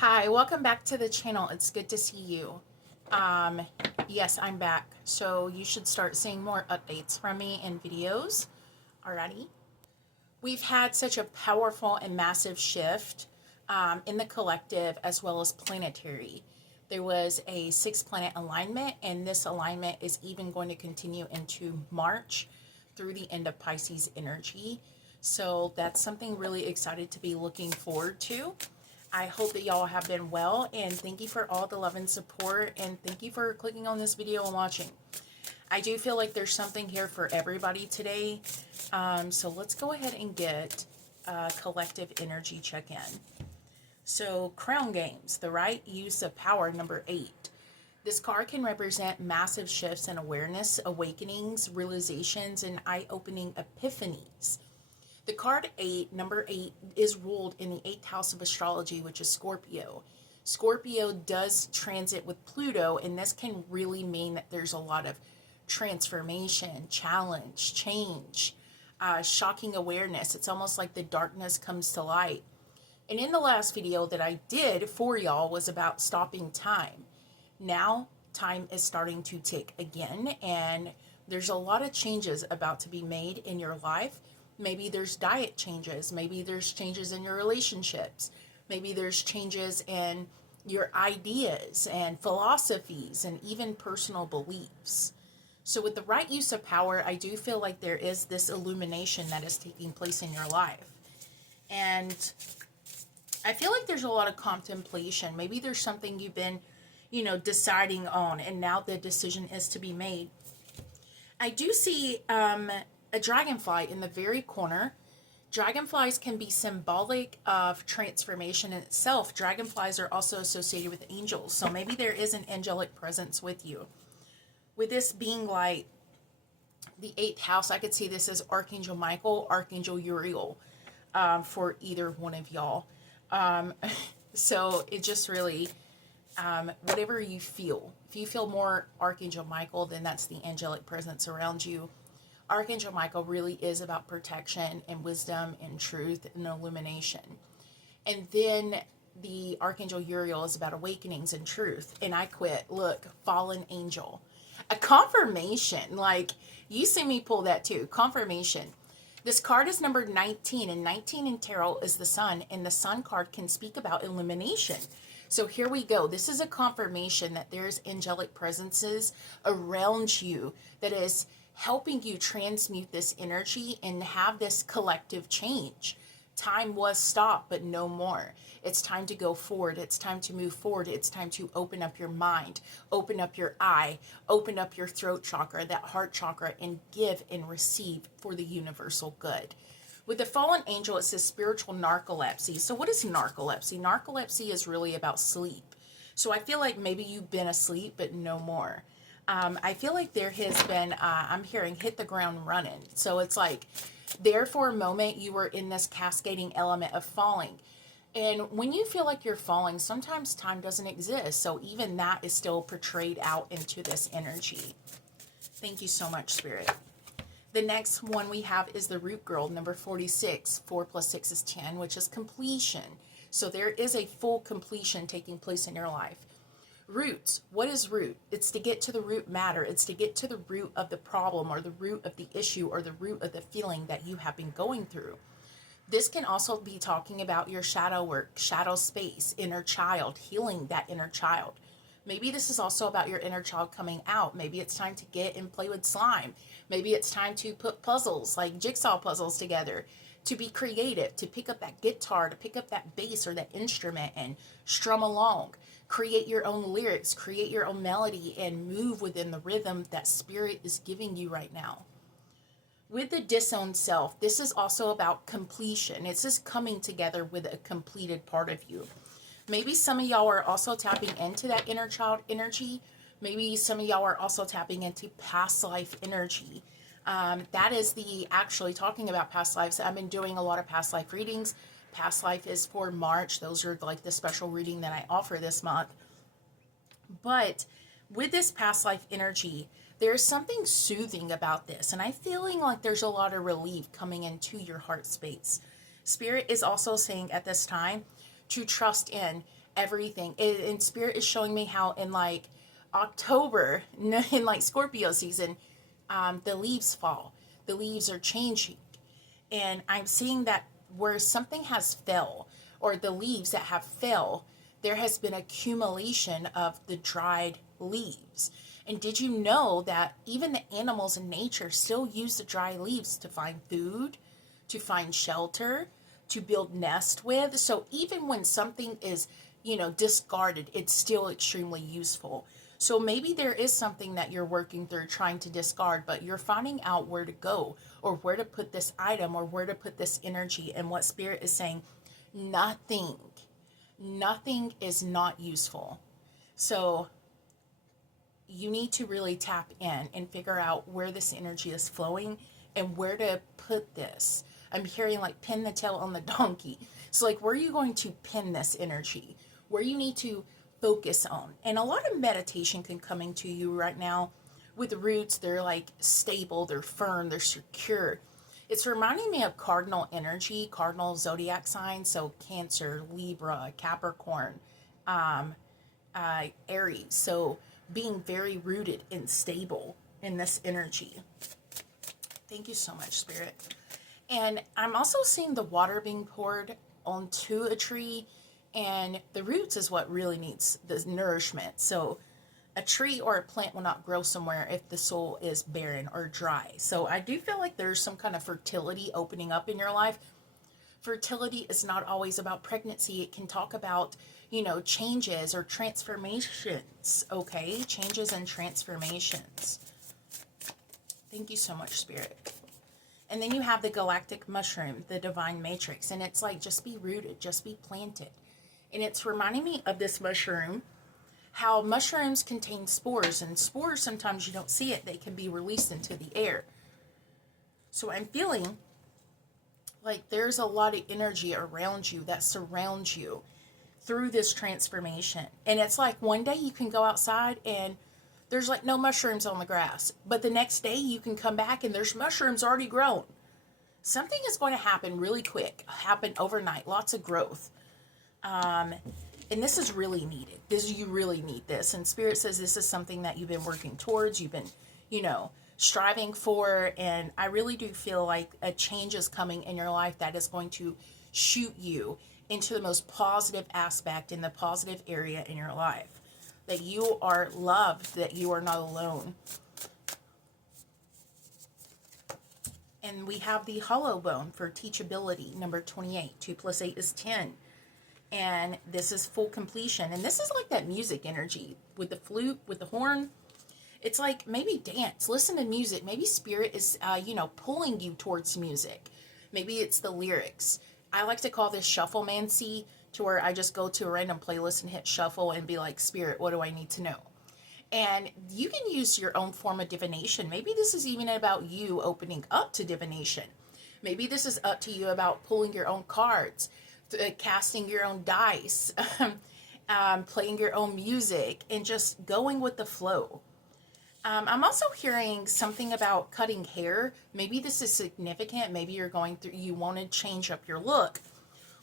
Hi, welcome back to the channel. It's good to see you. Um, yes, I'm back. So you should start seeing more updates from me and videos. Alrighty. We've had such a powerful and massive shift in the collective as well as planetary. There was a 6 planet alignment, and this alignment is even going to continue into March through the end of Pisces energy. So that's something really excited to be looking forward to. I hope that y'all have been well, and thank you for all the love and support, and thank you for clicking on this video and watching. I do feel like there's something here for everybody today, so let's go ahead and get a collective energy check-in. So, Crown Games, the right use of power, number 8. This card can represent massive shifts in awareness, awakenings, realizations, and eye-opening epiphanies. The card 8, number 8, is ruled in the 8th house of astrology, which is Scorpio. Scorpio does transit with Pluto, and this can really mean that there's a lot of transformation, challenge, change, shocking awareness. It's almost like the darkness comes to light. And in the last video that I did for y'all was about stopping time. Now, time is starting to tick again, and there's a lot of changes about to be made in your life. Maybe there's diet changes. Maybe there's changes in your relationships. Maybe there's changes in your ideas and philosophies and even personal beliefs. So with the right use of power, I do feel like there is this illumination that is taking place in your life. And I feel like there's a lot of contemplation. Maybe there's something you've been, deciding on, and now the decision is to be made. I do see a dragonfly in the very corner. Dragonflies can be symbolic of transformation in itself. Dragonflies are also associated with angels, so maybe there is an angelic presence with you. With this being like the 8th house, I could see this as Archangel Michael, Archangel Uriel, for either one of y'all. So it just really, whatever you feel. If you feel more Archangel Michael, then that's the angelic presence around you. Archangel Michael really is about protection and wisdom and truth and illumination. And then the Archangel Uriel is about awakenings and truth. And I quit. Look, fallen angel. A confirmation. Like, you see me pull that too. Confirmation. This card is numbered 19, and 19 in tarot is the sun, and the sun card can speak about illumination. So here we go. This is a confirmation that there's angelic presences around you that is helping you transmute this energy and have this collective change. Time was stopped, but no more. It's time to go forward. It's time to move forward. It's time to open up your mind, open up your eye, open up your throat chakra, that heart chakra, and give and receive for the universal good. With the fallen angel, it says spiritual narcolepsy. So what is narcolepsy? Narcolepsy is really about sleep. So I feel like maybe you've been asleep, but no more. I feel like there has been, I'm hearing hit the ground running. So it's like, there for a moment, you were in this cascading element of falling. And when you feel like you're falling, sometimes time doesn't exist. So even that is still portrayed out into this energy. Thank you so much, Spirit. The next one we have is the root girl, number 46. 4 plus 6 is 10, which is completion. So there is a full completion taking place in your life. Roots. What is root? It's to get to the root matter. It's to get to the root of the problem or the root of the issue or the root of the feeling that you have been going through. This can also be talking about your shadow work, shadow space, inner child, healing that inner child. Maybe this is also about your inner child coming out. Maybe it's time to get and play with slime. Maybe it's time to put puzzles, like jigsaw puzzles together, to be creative, to pick up that guitar, to pick up that bass or that instrument and strum along. Create your own lyrics, create your own melody, and move within the rhythm that spirit is giving you right now. With the disowned self, this is also about completion. It's just coming together with a completed part of you. Maybe some of y'all are also tapping into that inner child energy. Maybe some of y'all are also tapping into past life energy. That is actually talking about past lives. I've been doing a lot of past life readings. Past life is for March. Those are like the special reading that I offer this month. But with this past life energy, there's something soothing about this. And I'm feeling like there's a lot of relief coming into your heart space. Spirit is also saying at this time to trust in everything. And Spirit is showing me how in like October, in like Scorpio season, the leaves fall. The leaves are changing. And I'm seeing that where something has fell, or the leaves that have fell, there has been accumulation of the dried leaves. And did you know that even the animals in nature still use the dry leaves to find food, to find shelter, to build nest with? So even when something is, discarded, it's still extremely useful. So maybe there is something that you're working through trying to discard, but you're finding out where to go, or where to put this item, or where to put this energy. And what Spirit is saying, nothing is not useful. So you need to really tap in and figure out where this energy is flowing and where to put this. I'm hearing like pin the tail on the donkey. So like, where are you going to pin this energy? Where you need to focus on. And a lot of meditation can come into you right now. With roots, they're like stable, they're firm, they're secure. It's reminding me of cardinal energy, cardinal zodiac signs. So Cancer, Libra, Capricorn, Aries. So being very rooted and stable in this energy. Thank you so much, Spirit. And I'm also seeing the water being poured onto a tree, and the roots is what really needs the nourishment. So a tree or a plant will not grow somewhere if the soil is barren or dry. So I do feel like there's some kind of fertility opening up in your life. Fertility is not always about pregnancy. It can talk about, changes or transformations, okay? Changes and transformations. Thank you so much, Spirit. And then you have the galactic mushroom, the divine matrix. And it's like, just be rooted, just be planted. And it's reminding me of this mushroom, how mushrooms contain spores. And spores, sometimes you don't see it. They can be released into the air. So I'm feeling like there's a lot of energy around you that surrounds you through this transformation. And it's like one day you can go outside and there's like no mushrooms on the grass. But the next day you can come back and there's mushrooms already grown. Something is going to happen really quick, happen overnight, lots of growth. And this is really needed. You really need this. And Spirit says this is something that you've been working towards. You've been, striving for. And I really do feel like a change is coming in your life that is going to shoot you into the most positive aspect, in the positive area in your life. That you are loved, that you are not alone. And we have the hollow bone for teachability, number 28. 2 + 8 is 10. And this is full completion. And this is like that music energy with the flute, with the horn. It's like, maybe dance, listen to music. Maybe Spirit is, pulling you towards music. Maybe it's the lyrics. I like to call this shufflemancy, to where I just go to a random playlist and hit shuffle and be like, Spirit, what do I need to know? And you can use your own form of divination. Maybe this is even about you opening up to divination. Maybe this is up to you about pulling your own cards, casting your own dice, playing your own music, and just going with the flow. I'm also hearing something about cutting hair. Maybe this is significant. Maybe you're going through, you want to change up your look.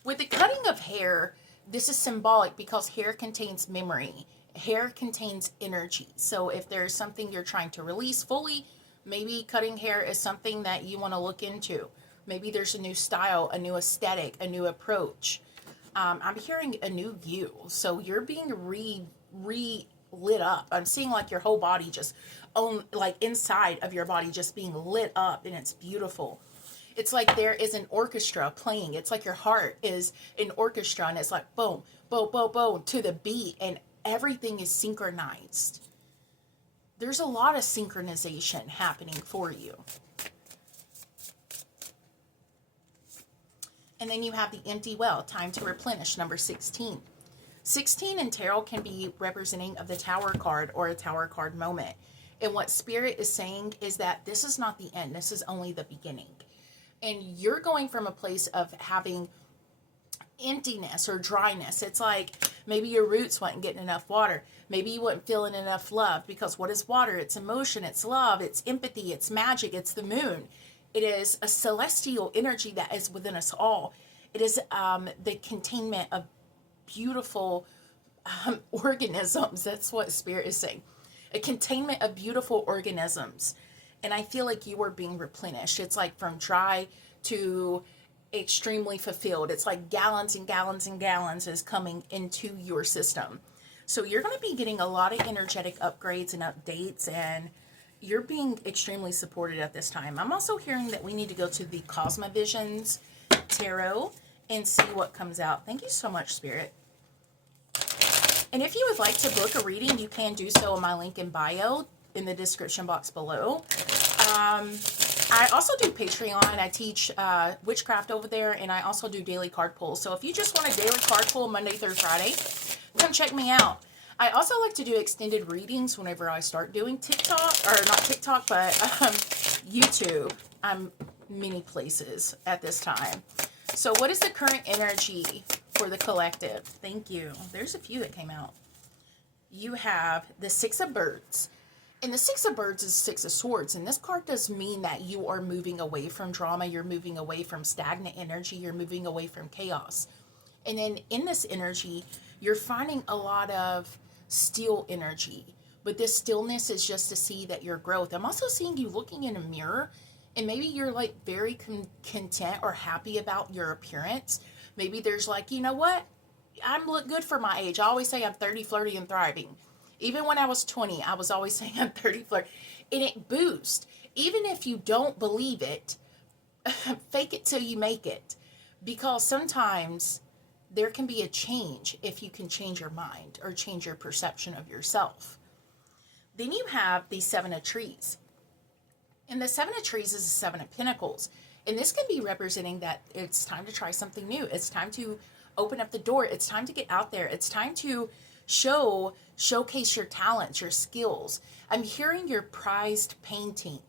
With the cutting of hair, this is symbolic because hair contains memory. Hair contains energy. So if there's something you're trying to release fully, maybe cutting hair is something that you want to look into. Maybe there's a new style, a new aesthetic, a new approach. I'm hearing a new you. So you're being lit up. I'm seeing like your whole body just like inside of your body just being lit up, and it's beautiful. It's like there is an orchestra playing. It's like your heart is an orchestra, and it's like boom, boom, boom, boom to the beat, and everything is synchronized. There's a lot of synchronization happening for you. And then you have the empty well, time to replenish, number 16. 16 in tarot can be representing of the Tower card or a Tower card moment. And what Spirit is saying is that this is not the end. This is only the beginning. And you're going from a place of having emptiness or dryness. It's like maybe your roots weren't getting enough water. Maybe you weren't feeling enough love, because what is water? It's emotion, it's love, it's empathy, it's magic, it's the moon. It is a celestial energy that is within us all. It is the containment of beautiful organisms. That's what Spirit is saying. A containment of beautiful organisms. And I feel like you are being replenished. It's like from dry to extremely fulfilled. It's like gallons and gallons and gallons is coming into your system. So you're going to be getting a lot of energetic upgrades and updates, and you're being extremely supported at this time. I'm also hearing that we need to go to the Cosmovisions Tarot and see what comes out. Thank you so much, Spirit. And if you would like to book a reading, you can do so on my link in bio in the description box below. I also do Patreon. I teach witchcraft over there, and I also do daily card pulls. So if you just want a daily card pull Monday through Friday, come check me out. I also like to do extended readings whenever I start doing TikTok, or not TikTok, but YouTube. I'm many places at this time. So what is the current energy for the collective? Thank you. There's a few that came out. You have the Six of Birds. And the Six of Birds is Six of Swords. And this card does mean that you are moving away from drama. You're moving away from stagnant energy. You're moving away from chaos. And then in this energy, you're finding a lot of still energy. But this stillness is just to see that your growth. I'm also seeing you looking in a mirror, and maybe you're like very content or happy about your appearance. Maybe there's like, you know what? I'm look good for my age. I always say I'm 30, flirty, and thriving. Even when I was 20, I was always saying I'm 30, flirty. And it boosts. Even if you don't believe it, fake it till you make it. Because sometimes there can be a change if you can change your mind or change your perception of yourself. Then you have the Seven of Trees. And the Seven of Trees is the Seven of Pentacles. And this can be representing that it's time to try something new. It's time to open up the door. It's time to get out there. It's time to showcase your talents, your skills. I'm hearing your prized painting.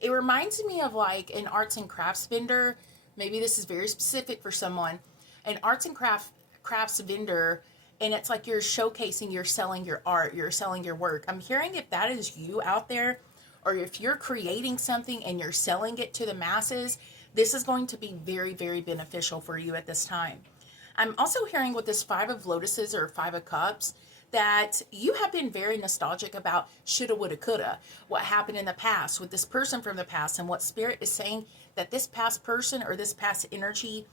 It reminds me of like an arts and crafts vendor. Maybe this is very specific for someone. An arts and crafts vendor, and it's like you're showcasing, you're selling your art, you're selling your work. I'm hearing if that is you out there, or if you're creating something and you're selling it to the masses, this is going to be very, very beneficial for you at this time. I'm also hearing with this Five of Lotuses or Five of Cups that you have been very nostalgic about shoulda, woulda, coulda, what happened in the past with this person from the past, and what Spirit is saying that this past person or this past energy,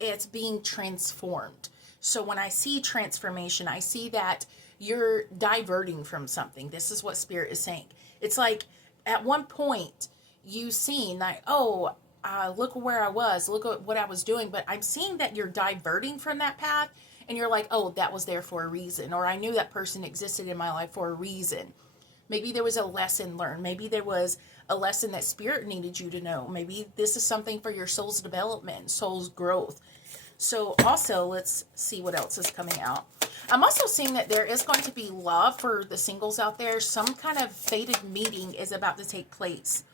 it's being transformed. So when I see transformation, I see that you're diverting from something. This is what Spirit is saying. It's like at one point you seen like, oh, look where I was, look at what I was doing, but I'm seeing that you're diverting from that path, and you're like, oh, that was there for a reason, or I knew that person existed in my life for a reason. Maybe there was a lesson learned. Maybe there was a lesson that Spirit needed you to know. Maybe this is something for your soul's development, soul's growth. So also, let's see what else is coming out. I'm also seeing that there is going to be love for the singles out there. Some kind of fated meeting is about to take place.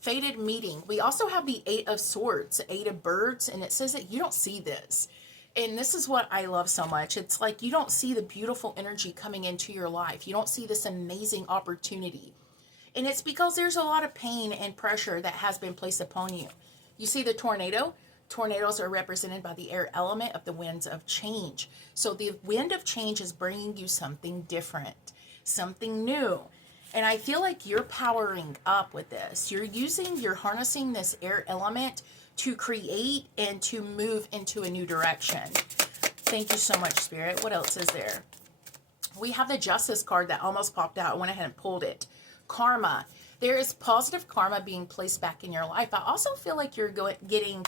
Fated meeting. We also have the Eight of Swords, Eight of Birds, and it says that you don't see this. And this is what I love so much. It's like you don't see the beautiful energy coming into your life. You don't see this amazing opportunity. And it's because there's a lot of pain and pressure that has been placed upon you. You see the tornado? Tornadoes are represented by the air element of the winds of change. So the wind of change is bringing you something different, something new. And I feel like you're powering up with this. You're harnessing this air element to create and to move into a new direction. Thank you so much, Spirit. What else is there? We have the Justice card that almost popped out. I went ahead and pulled it. Karma. There is positive karma being placed back in your life. I also feel like you're getting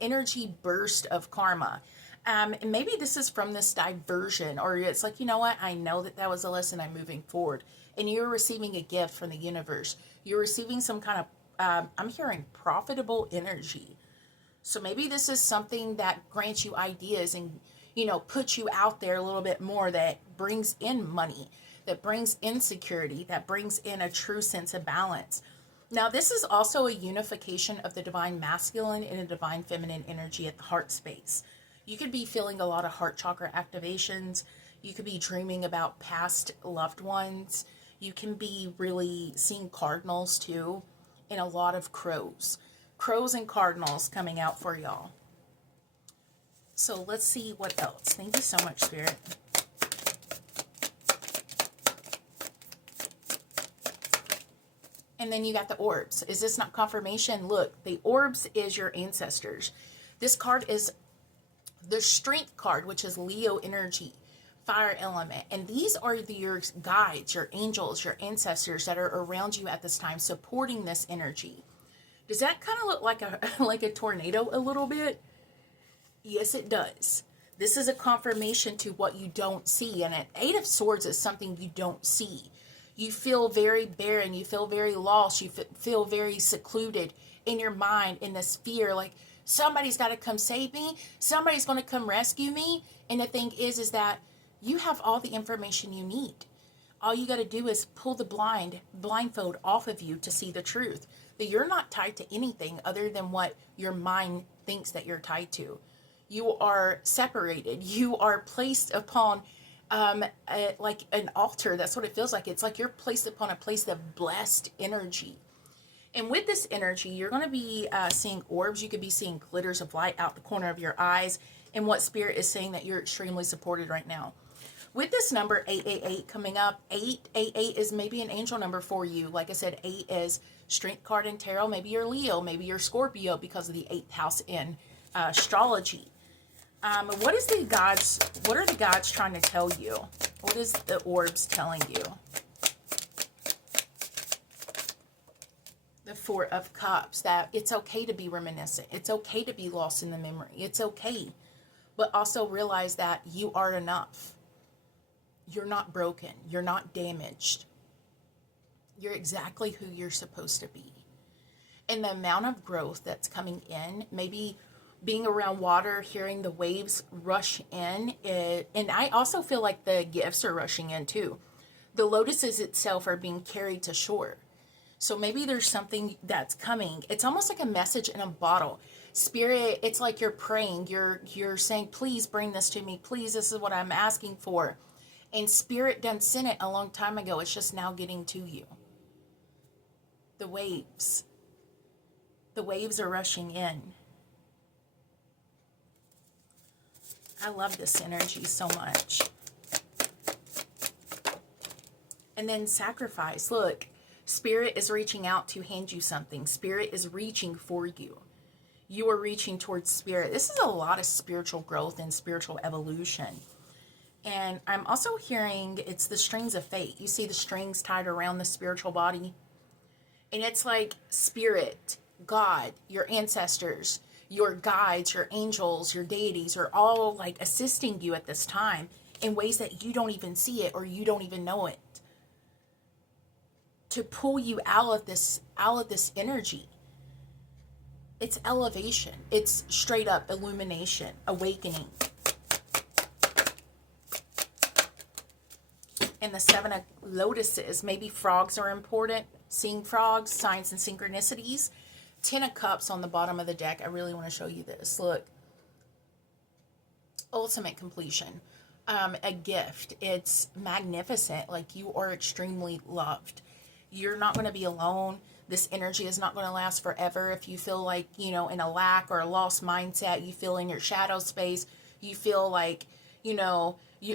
energy burst of karma. And maybe this is from this diversion, or it's like, you know what? I know that was a lesson. I'm moving forward. And you're receiving a gift from the universe. You're receiving some kind of I'm hearing profitable energy. So maybe this is something that grants you ideas and, you know, puts you out there a little bit more, that brings in money, that brings in security, that brings in a true sense of balance. Now, this is also a unification of the divine masculine and a divine feminine energy at the heart space. You could be feeling a lot of heart chakra activations. You could be dreaming about past loved ones. You can be really seeing cardinals too. And a lot of crows and cardinals coming out for y'all. So let's see what else. Thank you so much, Spirit. And then you got the orbs. Is this not confirmation? Look, the orbs is your ancestors. This card is the strength card, which is Leo energy, fire element. And these are your guides, your angels, your ancestors that are around you at this time, supporting this energy. Does that kind of look like a like a tornado a little bit? Yes, it does. This is a confirmation to what you don't see. And an Eight of Swords is something you don't see. You feel very barren. You feel very lost. You feel very secluded in your mind, in this fear, like somebody's got to come save me. Somebody's going to come rescue me. And the thing is that you have all the information you need. All you got to do is pull the blindfold off of you to see the truth. That you're not tied to anything other than what your mind thinks that you're tied to. You are separated. You are placed upon like an altar. That's what it feels like. It's like you're placed upon a place of blessed energy. And with this energy, you're going to be seeing orbs. You could be seeing glitters of light out the corner of your eyes. And what Spirit is saying that you're extremely supported right now. With this number 888 coming up, 888 is maybe an angel number for you. Like I said, 8 is strength card in tarot. Maybe you're Leo, maybe you're Scorpio because of the 8th house in astrology. What are the gods trying to tell you? What is the orbs telling you? The Four of Cups, that it's okay to be reminiscent. It's okay to be lost in the memory. It's okay. But also realize that you are enough. You're not broken. You're not damaged. You're exactly who you're supposed to be. And the amount of growth that's coming in, maybe being around water, hearing the waves rush in, and I also feel like the gifts are rushing in too. The lotuses itself are being carried to shore. So maybe there's something that's coming. It's almost like a message in a bottle. Spirit, it's like you're praying. You're saying, please bring this to me. Please, this is what I'm asking for. And Spirit done sent it a long time ago. It's just now getting to you. The waves. The waves are rushing in. I love this energy so much. And then sacrifice. Look, Spirit is reaching out to hand you something. Spirit is reaching for you. You are reaching towards Spirit. This is a lot of spiritual growth and spiritual evolution. And I'm also hearing it's the strings of fate. You see the strings tied around the spiritual body. And it's like Spirit, God, your ancestors, your guides, your angels, your deities are all like assisting you at this time in ways that you don't even see it or you don't even know it. To pull you out of this energy. It's elevation. It's straight up illumination, awakening. And the 7 of lotuses, maybe frogs are important. Seeing frogs, signs and synchronicities. 10 of cups on the bottom of the deck. I really want to show you this. Look. Ultimate completion. A gift. It's magnificent. Like you are extremely loved. You're not going to be alone. This energy is not going to last forever. If you feel like, in a lack or a lost mindset, you feel in your shadow space, you feel like,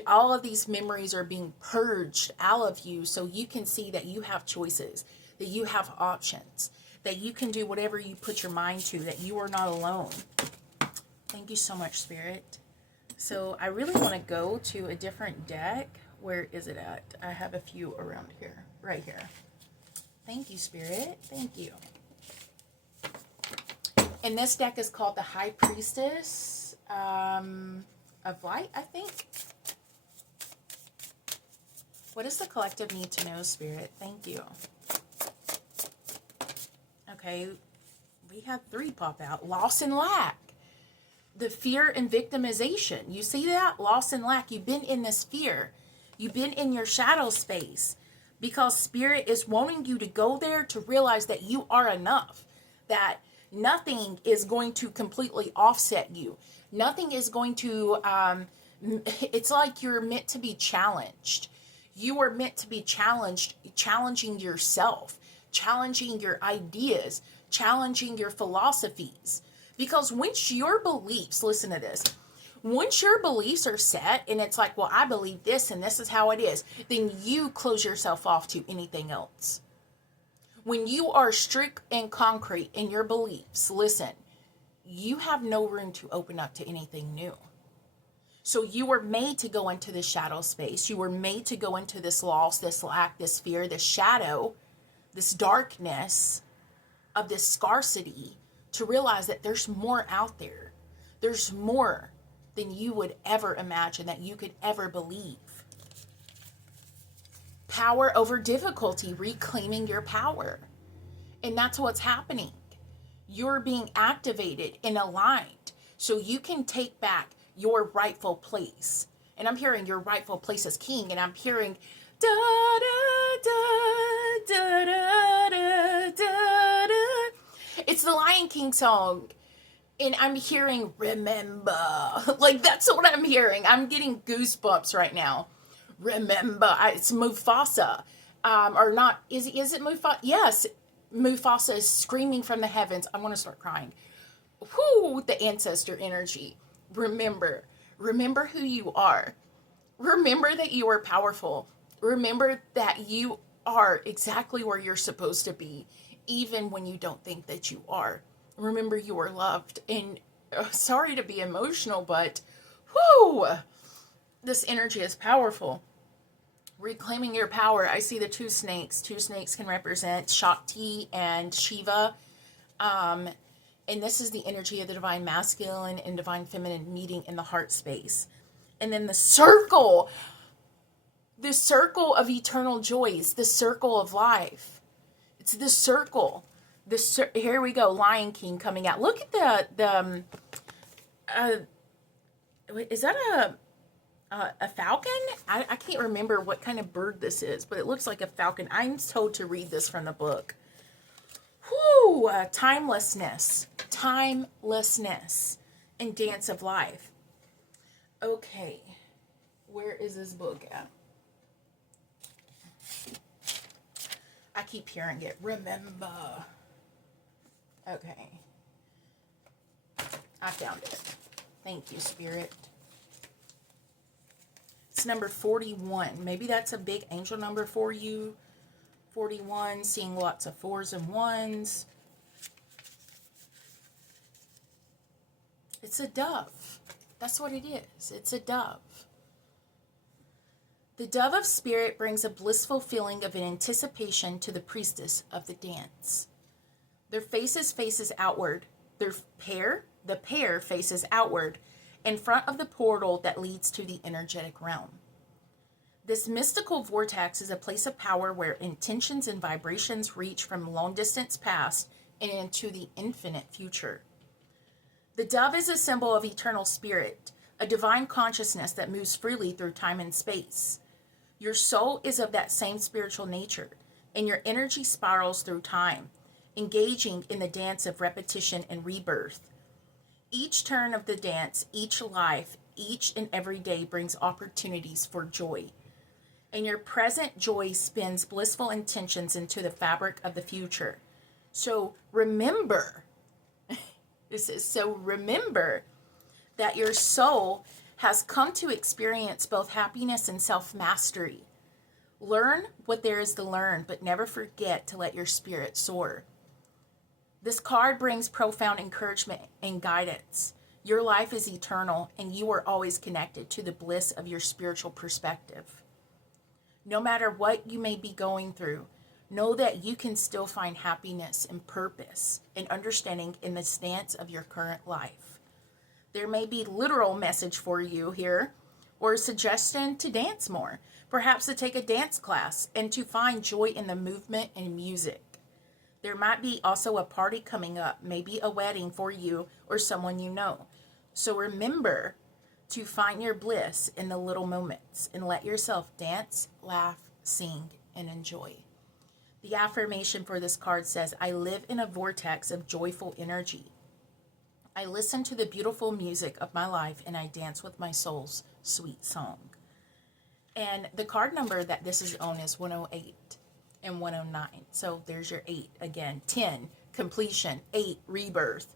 all of these memories are being purged out of you so you can see that you have choices, that you have options, that you can do whatever you put your mind to, that you are not alone. Thank you so much, Spirit. So I really want to go to a different deck. Where is it at? I have a few around here, right here. Thank you, Spirit. Thank you. And this deck is called the High Priestess of Light, I think. What does the collective need to know, Spirit? Thank you. Okay, we had 3 pop out. Loss and lack. The fear and victimization. You see that? Loss and lack. You've been in this fear. You've been in your shadow space. Because Spirit is wanting you to go there to realize that you are enough. That nothing is going to completely offset you. Nothing is going to, it's like you're meant to be challenged. You are meant to be challenged, challenging yourself, challenging your ideas, challenging your philosophies. Because once your beliefs, listen to this, once your beliefs are set and it's like, well, I believe this and this is how it is, then you close yourself off to anything else. When you are strict and concrete in your beliefs, listen, you have no room to open up to anything new. So you were made to go into the shadow space. You were made to go into this loss, this lack, this fear, this shadow, this darkness of this scarcity, to realize that there's more out there. There's more than you would ever imagine, that you could ever believe. Power over difficulty, reclaiming your power. And that's what's happening. You're being activated and aligned so you can take back your rightful place. And I'm hearing your rightful place as king, and I'm hearing da da da da da da da da. It's the Lion King song. And I'm hearing remember. Like, that's what I'm hearing. I'm getting goosebumps right now. Remember. It's Mufasa. Or not. Is it Mufasa? Yes. Mufasa is screaming from the heavens. I want to start crying. Whoo, the ancestor energy. Remember who you are. Remember that you are powerful. Remember that you are exactly where you're supposed to be, even when you don't think that you are. Remember you are loved. And sorry to be emotional, but whoo, this energy is powerful. Reclaiming your power. I see the two snakes. Two snakes can represent Shakti and Shiva. And this is the energy of the divine masculine and divine feminine meeting in the heart space. And then the circle of eternal joys, the circle of life. It's the circle. Here we go, Lion King coming out. Look at is that a falcon? I can't remember what kind of bird this is, but it looks like a falcon. I'm told to read this from the book. Whoo! Timelessness, and dance of life. Okay, where is this book at? I keep hearing it. Remember. Okay, I found it. Thank you, Spirit. It's number 41. Maybe that's a big angel number for you. 41, seeing lots of 4s and 1s. It's a dove. That's what it is. It's a dove. The dove of spirit brings a blissful feeling of an anticipation to the priestess of the dance. Their faces outward. The pair faces outward in front of the portal that leads to the energetic realm. This mystical vortex is a place of power where intentions and vibrations reach from long distance past and into the infinite future. The dove is a symbol of eternal spirit, a divine consciousness that moves freely through time and space. Your soul is of that same spiritual nature, and your energy spirals through time, engaging in the dance of repetition and rebirth. Each turn of the dance, each life, each and every day brings opportunities for joy. And your present joy spins blissful intentions into the fabric of the future. So remember, remember that your soul has come to experience both happiness and self-mastery. Learn what there is to learn, but never forget to let your spirit soar. This card brings profound encouragement and guidance. Your life is eternal, and you are always connected to the bliss of your spiritual perspective. No matter what you may be going through, know that you can still find happiness and purpose and understanding in the stance of your current life. There may be literal message for you here, or a suggestion to dance more, perhaps to take a dance class and to find joy in the movement and music. There might be also a party coming up, maybe a wedding for you or someone you know. So remember to find your bliss in the little moments and let yourself dance, laugh, sing, and enjoy. The affirmation for this card says, I live in a vortex of joyful energy. I listen to the beautiful music of my life and I dance with my soul's sweet song. And the card number that this is on is 108 and 109. So there's your 8 again. 10, completion. 8, rebirth.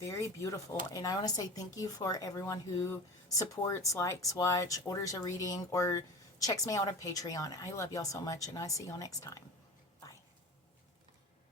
Very beautiful. And I want to say thank you for everyone who supports, likes, orders a reading, or checks me out on Patreon. I love y'all so much, and I'll see y'all next time.